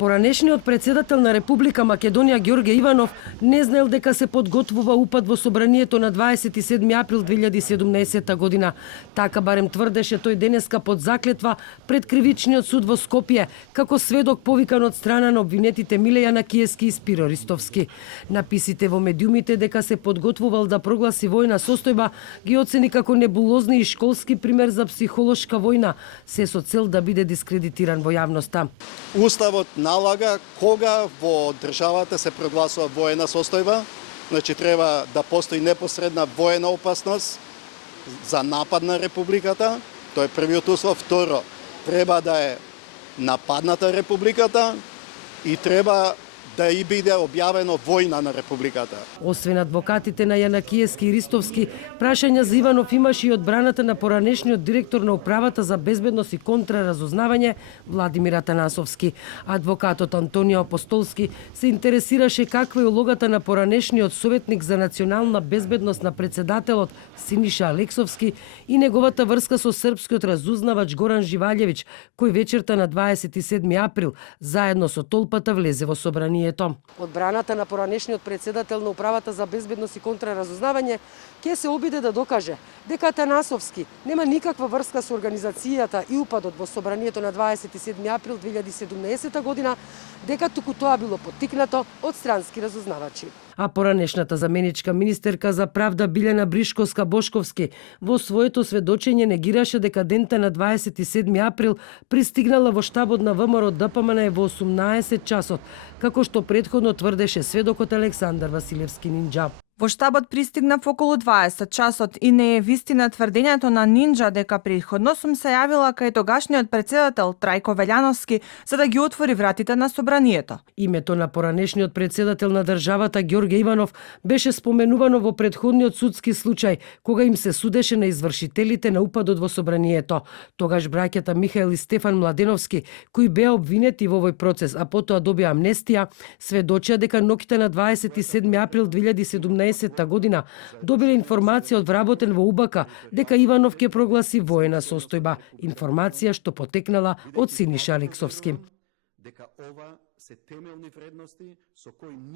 Поранешниот председател на Република Македонија Ѓорге Иванов не знаел дека се подготвува упад во собранието на 27 април 2017 година. Така барем тврдеше тој денеска под заклетва пред кривичниот суд во Скопје, како сведок повикан од страна на обвинетите Миле Јанакиевски и Спиро Ристовски. Написите во медиумите дека се подготвувал да прогласи војна состојба ги оцени како небулозни и школски пример за психолошка војна, се со цел да биде дискредитиран во јавноста. Уставот налага кога во државата се прогласува воена состојба, значи треба да постои непосредна воена опасност за напад на републиката, тоа е првиот услов. Второ, треба да е нападната републиката и треба да и биде објавено војна на републиката. Освен адвокатите на Јанакиевски и Ристовски, прашања за Иванов имаше и одбраната на поранешниот директор на Управата за безбедност и контраразузнавање Владимир Атанасовски. Адвокатот Антонио Апостолски се интересираше каква е улогата на поранешниот советник за национална безбедност на председателот Синиша Алексовски и неговата врска со српскиот разузнавач Горан Живалјевиќ, кој вечерта на 27 април заедно со толпата влезе во собранието. Одбраната на поранешниот председател на Управата за безбедност и контраразузнавање ќе се обиде да докаже дека Атанасовски нема никаква врска со организацијата и упадот во собранието на 27 април 2017 година, дека туку тоа било поттикнато од странски разузнавачи. А поранешната заменичка министерка за правда Билјана Бришковска-Бошковски во своето сведочење негираше дека дента на 27 април пристигнала во штабот на ВМРО ДПМН во 18 часот, како што претходно тврдеше сведокот Александар Василевски Нинџа. Во штабот пристигнав околу 20 часот и не е вистина тврдењето на Нинџа дека претходно сум се јавила кај тогашниот председател Трајко Велјановски за да ги отвори вратите на собранието. Името на поранешниот председател на државата Ѓорге Иванов беше споменувано во претходниот судски случај, кога им се судеше на извршителите на упадот во собранието. Тогаш браќата Михаел и Стефан Младеновски, кои беа обвинети во овој процес, а потоа добија амнестија, сведочија дека ноќта на 27 април 2017 година добиле информација од вработен во УБК дека Иванов ќе прогласи воена состојба, информација што потекнала од Синиша Алексовски. Дека ова се темелни вредности со кои